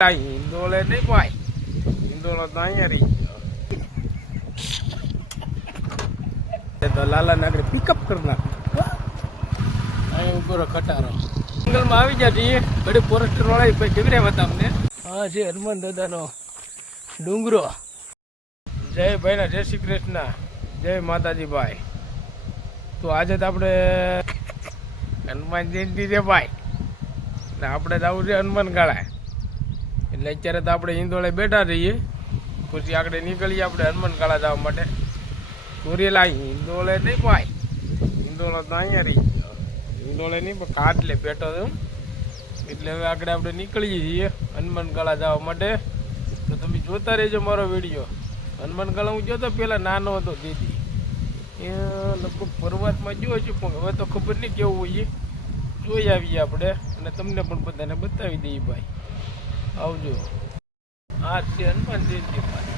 હિંદોળે નહીં ભાઈ, હિંદોળો તો અહીંયા રહી તો લાલા નાગરે પિકઅપ કરી નાખ્યું. અહીં ઉપર ખટારો જંગલમાં આવી જાય છીએ. બધી ફોરેસ્ટર વાળા કેવી રહ્યા હતા અમને. હા છે હનુમાન દાદાનો ડુંગરો. જય ભાઈના જય શ્રી કૃષ્ણ, જય માતાજી ભાઈ. તો આજે તો આપણે હનુમાન જયંતિ છે ભાઈ, એટલે આપણે જવું છે હનુમાન ગાળા. એટલે અત્યારે તો આપણે હિંદોળે બેઠા રહીએ, પછી આગળ નીકળીએ આપણે હનુમાન ગાળા જવા માટે. ચોરીલા હિંદોળે નહીં ભાઈ, હિંદોળો તો અહીંયા રહી, હિંદોળે નહીં પણ કાટલે બેઠો છું. એટલે હવે આગળ આપણે નીકળીએ છીએ હનુમાન ગાળા જવા માટે. તો તમે જોતા રહેજો મારો વિડીયો. હનુમાન ગાળા હું જોતો પહેલાં નાનો હતો દીદી, એ લગભગ પર્વતમાં જોયો છું, પણ હવે તો ખબર નહીં કેવું હોય. જોઈ આવીએ આપણે અને તમને પણ બધાને બતાવી દઈએ ભાઈ. આવજો. આ છે હનુમાન જયંતિ ભાઈ,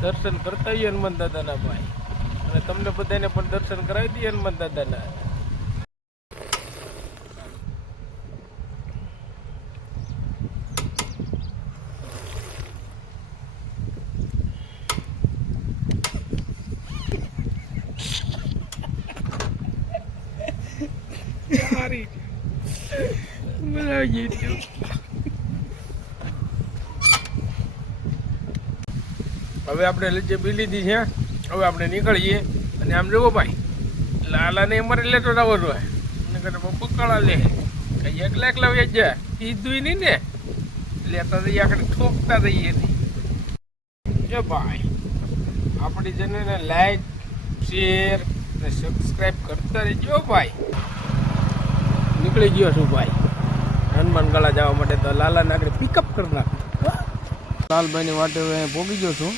દર્શન કરતા આવીએ હનુમાન દાદાના ભાઈ, અને તમને બધાને પણ દર્શન કરાવી દઈએ હનુમાન દાદાના. હવે આપણે લીચે પી લીધી છે. હવે આપણે નીકળીએ. અને આમ જોવો ભાઈ, લાલાને અમારે લેતો આવો જોઈએ, પકડા લે કઈ એકલા એકલા વેચ્યા કીધું નહીં ને, લેતા જઈએ આપણે, ઠોકતા જઈએ નહીં. જો ભાઈ આપણી ચેનલને લાઈક, શેર અને સબસ્ક્રાઈબ કરતા રહેજો ભાઈ. નીકળી ગયો છું ભાઈ હનુમાન ગાળા જવા માટે. તો લાલાને આગળ પિકઅપ કરી નાખ્યું. લાલભાઈની વાટે પહોંચી ગયો છું,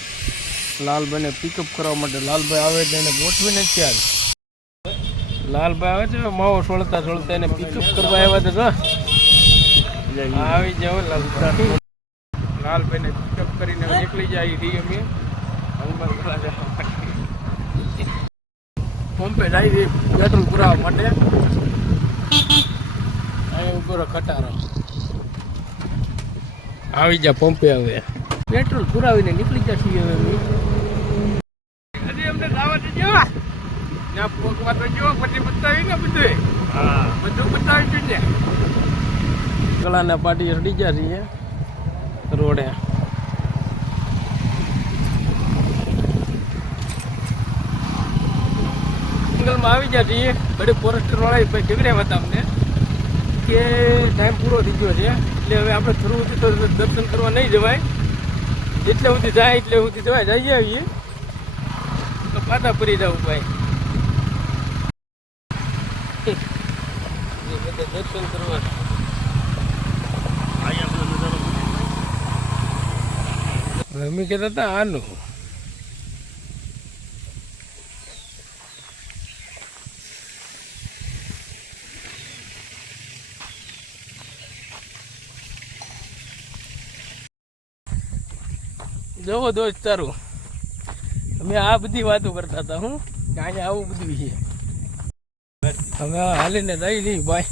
લાલભાઈને પિકઅપ કરવા માટે. લાલભાઈ આવે તો એને ગોઠવીને જ ચાલ. લાલભાઈ આવે છે માવો સોળતા સોળતા એને પિકઅપ કરવા આવ્યા હતા. આવી જાઓ લાલભાઈ. લાલભાઈને પિકઅપ કરીને નીકળી જાય છીએ અમે હનુમાન ગાળા જવા માટે. પંપે જાય પેટ્રોલ પુરાવા માટે. અહીં ઉપર ખટારો આવી જા પંપે. હવે પેટ્રોલ પુરાવીને નીકળી જશે. હવે હજી અમને દાવા દેજો, ત્યાં પોકવા તો જો, પછી બતાવી ને બધું. હા બધું બતાવી છું ને. ગળાના પાટી રડી ગયા છીએ રોડે. જંગલમાં આવી ગયા છીએ. બધી ફોરેસ્ટર વાળા કેવી રહ્યા હતા અમને કે ટાઈમ પૂરો થઈ ગયો છે, એટલે હવે આપણે થરું સુધી તો દર્શન કરવા નહીં જવાય. જેટલે સુધી જાય એટલે સુધી જવાય. જઈ આવીએ તો પાછા ફરી જવું ભાઈ. બધા દર્શન કરવા અમે કહેતા હતા આનું. જોવો દોસ્ત તારું, અમે આ બધી વાતો કરતા હતા. હું અહીંયા આવું બધું છે. અમે હાલીને રહી નહીં ભાઈ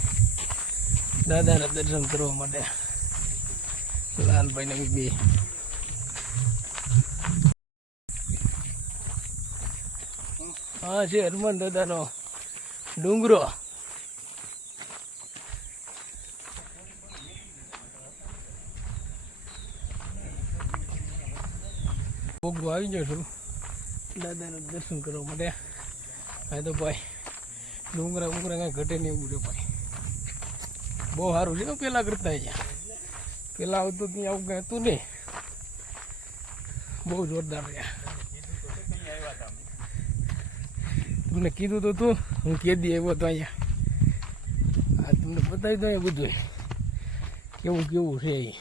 દાદાના દર્શન કરવા માટે. લાલભાઈને બે હા છે હનુમાન દાદાનો ડુંગરો. ભોગવો આવી ગયો છું દાદાના દર્શન કરવા માટે. હા તો ભાઈ ડુંગરા બુંગરા કાંઈ ઘટે નહીં એવું છે ભાઈ. બહુ સારું છે પેલા કરતા. અહીંયા પેલા આવતું ત્યાં આવું કાંઈ હતું નહીં. બહુ જોરદાર રહ્યા. તમને કીધું તો તું, હું કેદી આવ્યો હતો અહીંયા. આ તમને બતાવી દો અહીંયા બધું કેવું કેવું છે. એ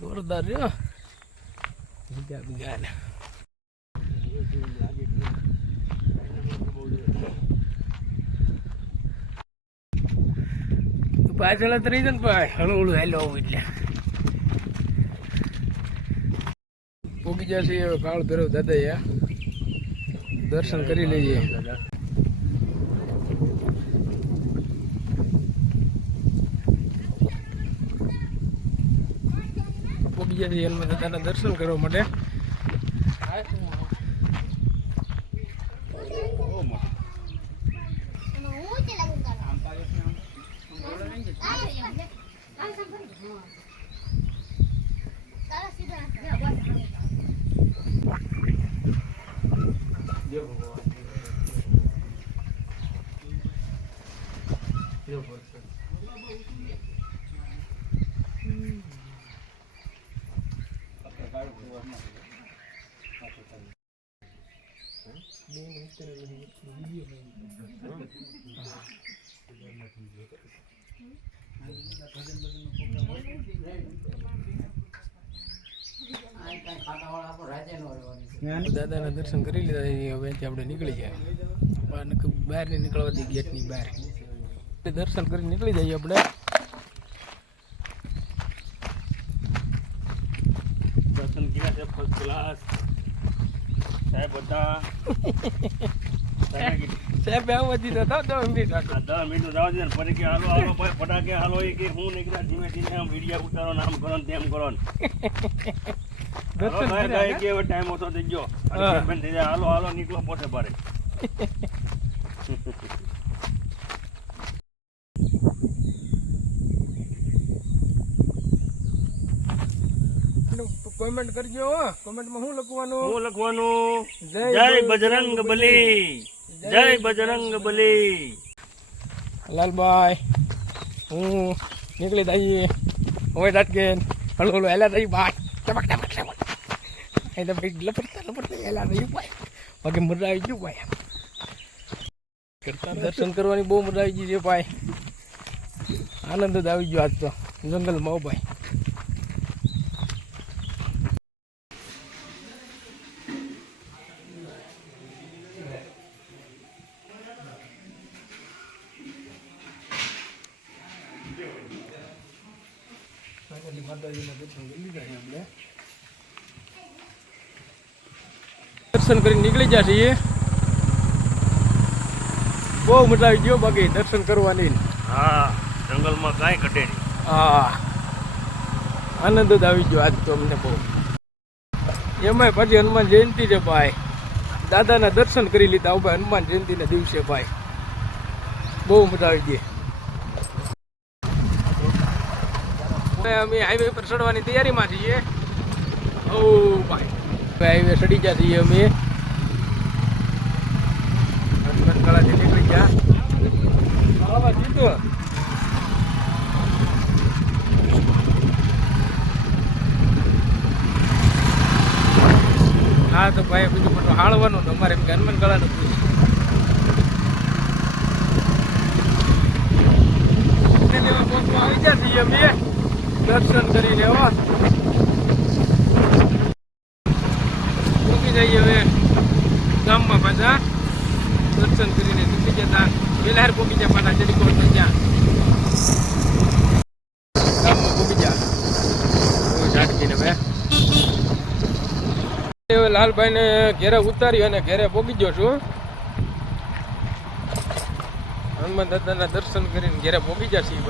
જોરદાર છે. બીજા બીજા પાછળ જ રહી જાય ને ભાઈ, હળું હળું હેલો એટલે પોગી જશે. હવે કાળ ભેરવ દાદા દર્શન કરી લઈએ. ગયા છીએ હનુમાન દાદાના દર્શન કરવા માટે. દાદાના દર્શન કરી લીધા. હવે આપણે નીકળી જાય. બહાર નહીં નીકળવાથી ગેટની બહાર દર્શન કરી નીકળી જઈએ આપણે. દર્શન કર્યા છે ફર્સ્ટ ક્લાસ. સાહેબ હતા સાહેબ આવવા દીધા હતા 10 મિનિટ 10 મિનિટ જવા દે. પછી કે હાલો હાલો ભાઈ ફટાકે હાલો. એ કે હું નીકળ્યા ધીમે ધીમે આમ વિડીયો ઉતારો ને આમ કરો ને તેમ કરો ને. ટાઈમ ઓછો થઈ ગયો. હાલો હાલો નીકળો પોતે પારે. કોમેન્ટ કરજો. કોમેન્ટમાં શું લખવાનું? જય બજરંગ બલી. જય બજરંગ બલી. લાલભાઈ હું નીકળી જઈએ હવે દાટકે હળો હળો હેલા રહી બાય ટપક ટપક ટપક એ તો ભાઈ લપડતા હેલા રહી ભાઈ બાકી મજા આવી ગયું ભાઈ. દર્શન કરવાની બહુ મજા આવી ગઈ છે ભાઈ. આનંદ જ આવી ગયો આજ તો જંગલમાં ભાઈ. દર્શન કરી નીકળી ગયા છીએ. બહુ મજા આવી ગયો બાકી દર્શન કરવાની. હા જંગલમાં કાંઈ ઘટે નહીં. હા આનંદ જ આવી ગયો આજ તો અમને બહુ. એમાંય પછી હનુમાન જયંતિ છે ભાઈ. દાદાના દર્શન કરી લીધા ભાઈ હનુમાન જયંતિના દિવસે ભાઈ. બહુ મજા આવી ગઈ. અમે હાઈવે પર ચડવાની તૈયારીમાં છીએ. ઓ ભાઈ હાઈવે ચડી ગયા છીએ અમે. હનુમાનગઢાથી નીકળી ગયા. હા તો ભાઈ બીજું બધું હાળવાનું ને અમારે એમ કે હનુમાનગઢાનું આવી ગયા છીએ અમે દર્શન કરી લેવા. મૂકી જઈએ હવે ગામમાં પાછા. દર્શન કરીને નીકળી જતા વેલાર પોકી જાય પાછા જરીકો ત્યાં ગામમાં પોકી જા ઝાટકીને હવે લાલભાઈને ઘેરે ઉતારી અને ઘેરે પોકી ગયો છું. હનુમાન દાદાના દર્શન કરીને ઘેરે પોકી જશે ભાઈ.